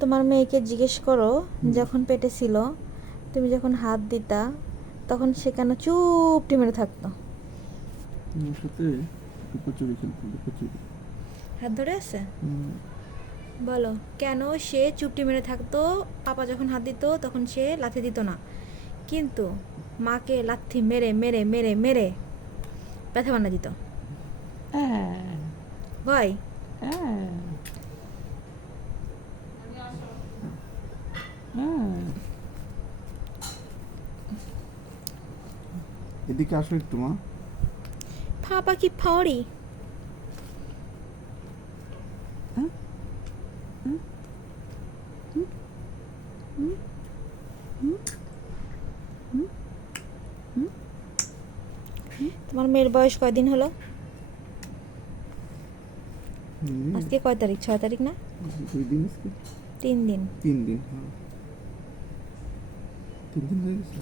তোমার মেয়েকে জিজ্ঞেস করো, যখন পেটে ছিল তুমি যখন হাত দিতা তখন সে কেন চুপটি মেরে থাকতো? আমার সাথে লুকোচুরি খেলতো, লুকোচুরি। হাত ধরে আছে? হুম। বলো কেন সে চুপটি মেরে থাকতো? পাপা যখন হাত দিত তখন সে লাথি দিত না, কিন্তু মাকে লাথি মেরে মেরে মেরে মেরে ব্যথা বানা দিত। হ্যাঁ, ভয়? হ্যাঁ, হ্যাঁ। এদিকে আসো একটু মা। পাপা কি ফাওরি? তোমার মেয়ের বয়স কয়দিন হলো? আজকে কয় তারিখ? 6 তারিখ না? 2 দিন আজকে। 3 দিন। 3 দিন, হ্যাঁ। 3 দিন হয়ে গেছে।